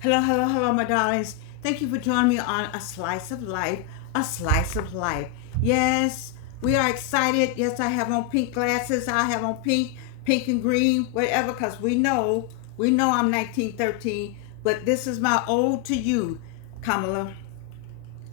Hello, hello, hello, my darlings. Thank you for joining me on A Slice of Life, A Slice of Life. Yes, we are excited. Yes, I have on pink glasses. I have on pink and green, whatever, because we know I'm 1913, but this is my ode to you, Kamala.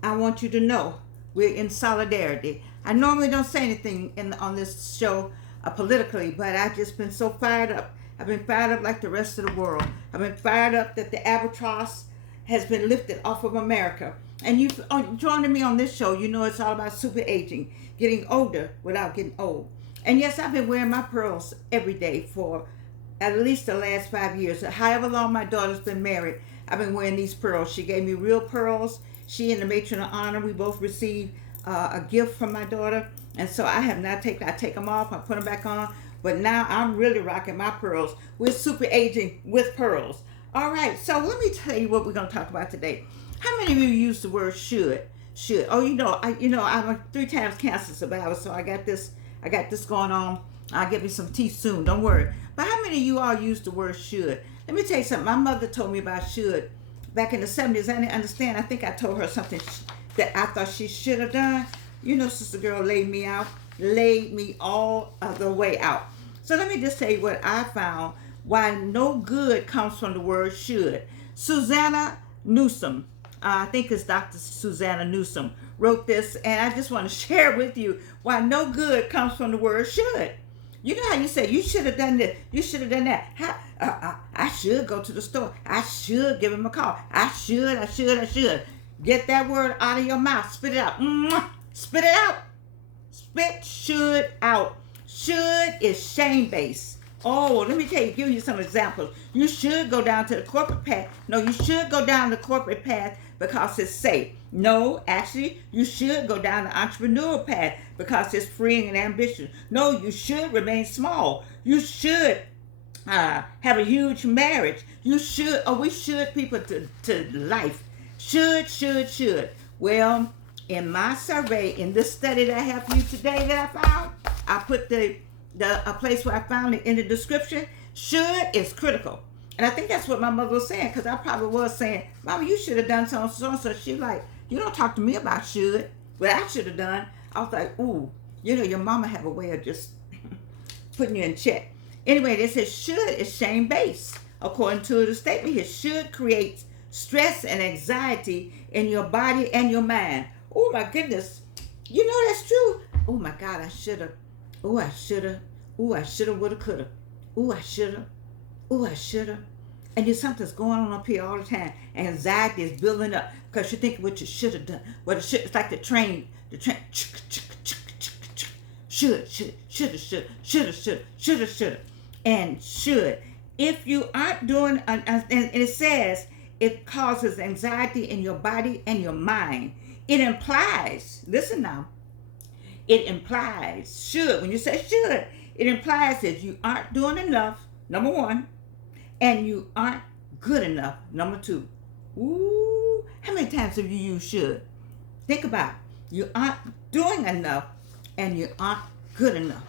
I want you to know we're in solidarity. I normally don't say anything on this show politically, but I've just been so fired up. I've been fired up like the rest of the world. I've been fired up that the albatross has been lifted off of America. And you joining me on this show, you know it's all about super aging, getting older without getting old. And yes, I've been wearing my pearls every day for at least the last 5 years. However long my daughter's been married, I've been wearing these pearls. She gave me real pearls. She and the matron of honor, we both received a gift from my daughter. And so I have not taken, I take them off, I put them back on. But now I'm really rocking my pearls. We're super aging with pearls. All right, so let me tell you what we're going to talk about today. How many of you use the word should? Should. Oh, I'm a 3 times cancer survivor, so I got this going on. I'll get me some teeth soon, don't worry. But how many of you all use the word should? Let me tell you something. My mother told me about should back in the 70s. I didn't understand. I think I told her something that I thought she should have done. You know, sister girl laid me all the way out. So let me just tell you what I found, why no good comes from the word should. SUSANNA Newsom, I think it's Dr. SUSANNA Newsom, wrote this, and I just want to share with you why no good comes from the word should. You know how you say, you should have done this, you should have done that. I should go to the store. I should give him a call. I should. Get that word out of your mouth. Spit it out. Spit it out. Spit should out. Should is shame-based. Oh, let me give you some examples. You should go down to the corporate path. No, you should go down the corporate path because it's safe. No, actually, you should go down the entrepreneurial path because it's freeing and ambitious. No, you should remain small. You should have a huge marriage. You should, or we should people to life. Should. Well, in my survey, in this study that I have for you today that I found, I put a place where I found it in the description. Should is critical. And I think that's what my mother was saying, because I probably was saying, Mama, you should have done so and so. So she was like, you don't talk to me about should. What I should have done. I was like, ooh, your mama have a way of just putting you in check. Anyway, they said should is shame-based. According to the statement here, should create stress and anxiety in your body and your mind. Oh my goodness. You know that's true. Oh my God, I should have. Oh, I should have. Oh, I should have, would have, could have. Oh, I should have. Oh, I should have. And there's something's going on up here all the time. Anxiety is building up because you're thinking what you should have done. What it should, it's like the train. Should. And should. If you aren't doing, and it says it causes anxiety in your body and your mind. It implies, listen now, it implies, should, when you say should, it implies that you aren't doing enough, number one, and you aren't good enough, number two. Ooh, how many times have you used should? Think about it. You aren't doing enough, and you aren't good enough.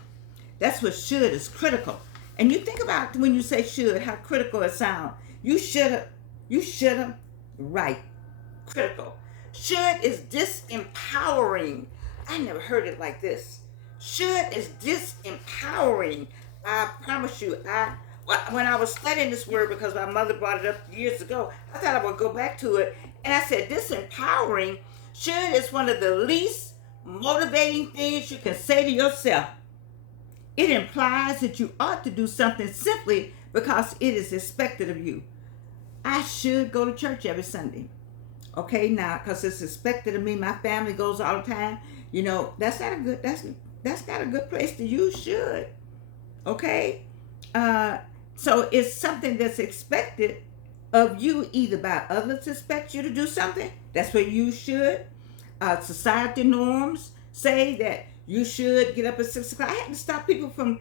That's what should is critical. And you think about when you say should, how critical it sounds. You should have, right, critical. Should is disempowering. I never heard it like this. Should is disempowering. I promise you, when I was studying this word, because my mother brought it up years ago, I thought I would go back to it. And I said, disempowering, should is one of the least motivating things you can say to yourself. It implies that you ought to do something simply because it is expected of you. I should go to church every Sunday. Okay, now, because it's expected of me, my family goes all the time. That's not a good place to use should. Okay? So it's something that's expected of you, either by others expect you to do something. That's where you should. Society norms say that you should get up at 6 o'clock. I had to stop people from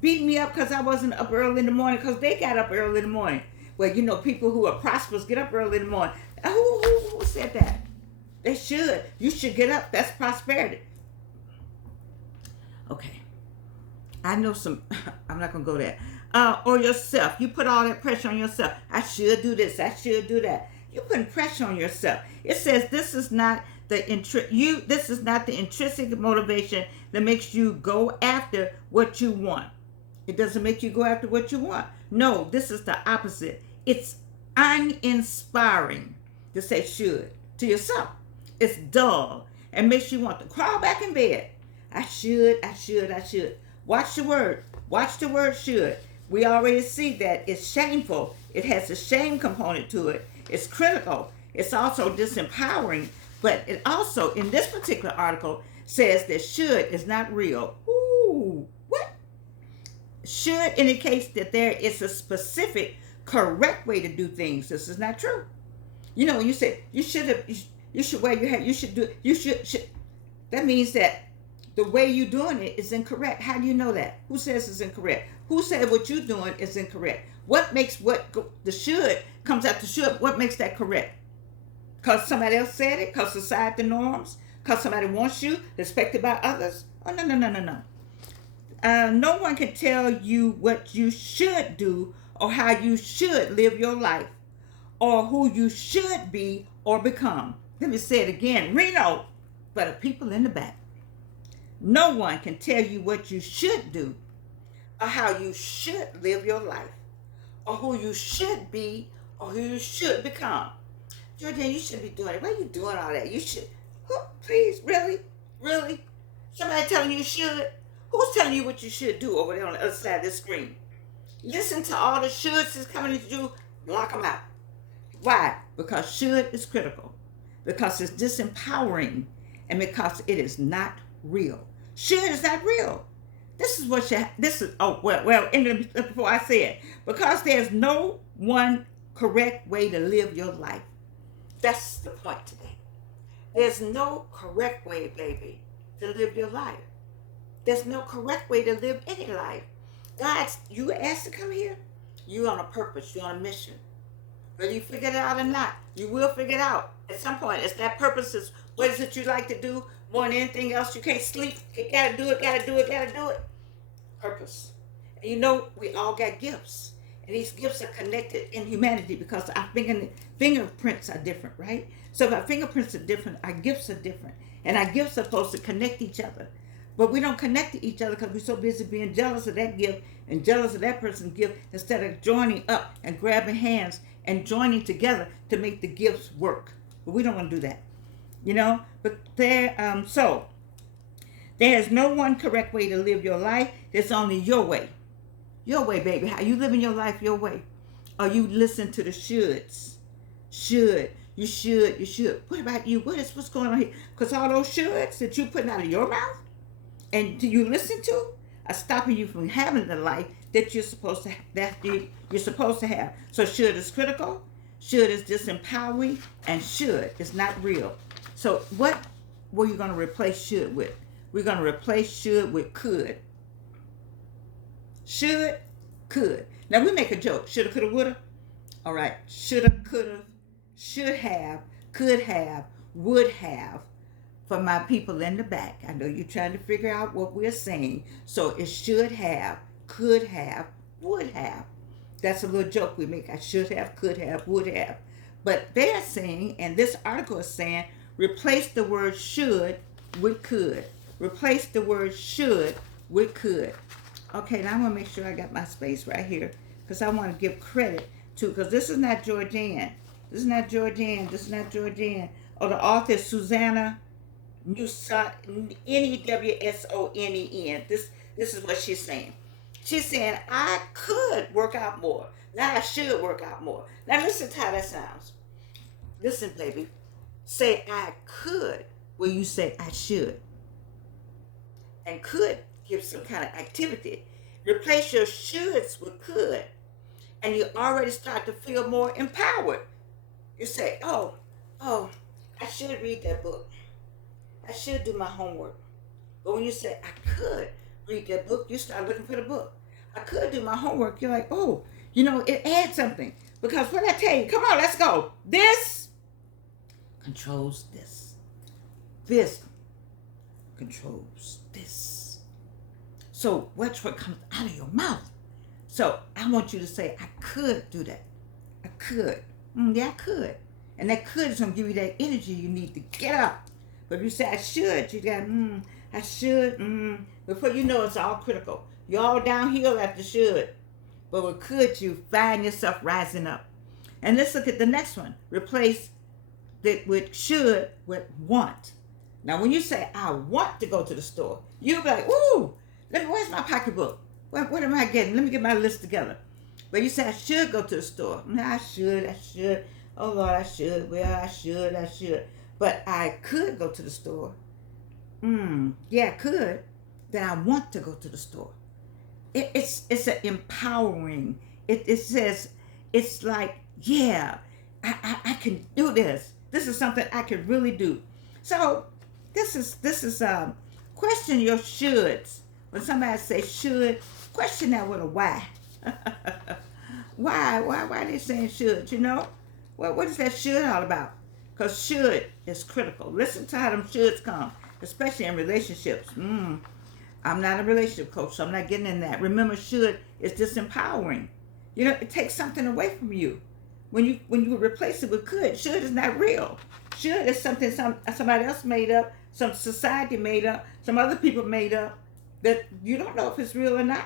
beating me up because I wasn't up early in the morning, because they got up early in the morning. Well, people who are prosperous get up early in the morning. Who said that? They should. You should get up. That's prosperity. Okay. I know some, I'm not going to go there. or yourself. You put all that pressure on yourself. I should do this. I should do that. You're putting pressure on yourself. It says this is not this is not the intrinsic motivation that makes you go after what you want. It doesn't make you go after what you want. No, this is the opposite. It's uninspiring to say should to yourself. It's dull and makes you want to crawl back in bed. I should. Watch the word. Watch the word should. We already see that it's shameful. It has a shame component to it. It's critical. It's also disempowering. But it also, in this particular article, says that should is not real. Ooh, what? Should indicates that there is a specific, correct way to do things. This is not true. You know, when you say you should wear your hair, you should do, should. That means that the way you're doing it is incorrect. How do you know that? Who says it's incorrect? Who said what you're doing is incorrect? What makes the should comes out the should? What makes that correct? Because somebody else said it? Because society norms? Because somebody wants you? Respected by others? Oh, no. No one can tell you what you should do or how you should live your life or who you should be or become. Let me say it again. Reno, for the people in the back. No one can tell you what you should do or how you should live your life or who you should be or who you should become. Jordan, you shouldn't be doing it. Why are you doing all that? You should. Please, really? Really? Somebody telling you should? Who's telling you what you should do over there on the other side of the screen? Listen to all the shoulds that's coming at you. Block them out. Why? Because should is critical. Because it's disempowering. And because it is not real. Should is not real. This is what before I say it. Because there's no one correct way to live your life. That's the point today. There's no correct way, baby, to live your life. There's no correct way to live any life. You were asked to come here. You're on a purpose. You're on a mission. Whether you figure it out or not, you will figure it out at some point. It's that purpose is what is it you like to do more than anything else. You can't sleep. You gotta do it. Purpose. And you know, we all got gifts. And these gifts are connected in humanity because our fingerprints are different, right? So if our fingerprints are different, our gifts are different. And our gifts are supposed to connect each other. But we don't connect to each other because we're so busy being jealous of that gift and jealous of that person's gift instead of joining up and grabbing hands and joining together to make the gifts work. But we don't want to do that, you know? But so there's no one correct way to live your life. There's only your way. Your way, baby. How you living your life your way? Or you listen to the shoulds. Should. You should. What about you? What's going on here? Because all those shoulds that you putting out of your mouth and do you listen to are stopping you from having the life that you're supposed to have. So should is critical, should is disempowering, and should is not real. So what were you going to replace should with? We're going to replace should with could. Should, could. Now we make a joke. Shoulda, coulda, woulda. All right. Shoulda, coulda, should have, could have, would have. For my people in the back, I know you're trying to figure out what we're saying. So it should have, could have, would have. That's a little joke we make. I should have, could have, would have. But they're saying, and this article is saying, replace the word should with could. Replace the word should with could. Okay, now I'm going to make sure I got my space right here because I want to give credit to, because this is not Georgianne. This is not Georgianne. Oh, the author is SUSANNA, NEWSONEN. This is what she's saying. She's saying, I could work out more. Now I should work out more. Now listen to how that sounds. Listen, baby. Say I could where you say I should. And could give some kind of activity. Replace your shoulds with could. And you already start to feel more empowered. You say, oh, I should read that book. I should do my homework. But when you say, I could read that book, you start looking for the book. I could do my homework. You're like, oh, you know, it adds something. Because when I tell you, come on, let's go. This controls this. This controls this. So watch what comes out of your mouth. So I want you to say, I could do that. I could. Yeah, I could. And that could is going to give you that energy you need to get up. But if you say, I should, you got, I should, before you know, it's all critical. You're all downhill after should. But with could, you find yourself rising up. And let's look at the next one. Replace that with should with want. Now, when you say, I want to go to the store, you'll be like, ooh, where's my pocketbook? What am I getting? Let me get my list together. But you say, I should go to the store. I should. Oh, Lord, I should. Well, I should. But I could go to the store. Yeah, I could. Then I want to go to the store. It's an empowering. It says, it's like, yeah, I can do this. This is something I can really do. So this is question your shoulds. When somebody says should, question that with a why. Why are they saying should? You know, well, what is that should all about? Because should is critical. Listen to how them shoulds come, especially in relationships. I'm not a relationship coach, so I'm not getting in that. Remember, should is disempowering. You know, it takes something away from you. When you replace it with could, should is not real. Should is something somebody else made up, some society made up, some other people made up, that you don't know if it's real or not.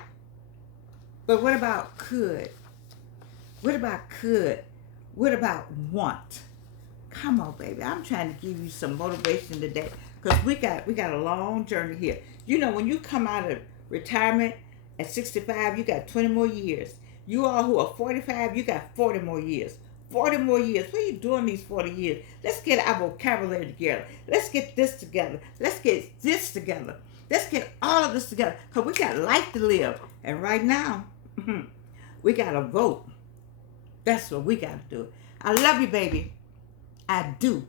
But what about could? What about could? What about want? Come on, baby. I'm trying to give you some motivation today, because we got a long journey here. You know, when you come out of retirement at 65, you got 20 more years. You all who are 45, you got 40 more years. 40 more years. What are you doing these 40 years? Let's get our vocabulary together. Let's get this together. Let's get this together. Let's get all of this together, because we got life to live. And right now, we got to vote. That's what we got to do. I love you, baby. I do.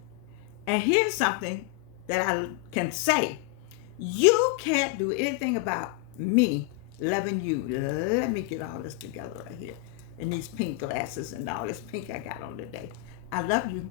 And here's something that I can say. You can't do anything about me loving you. Let me get all this together right here. And these pink glasses and all this pink I got on today. I love you.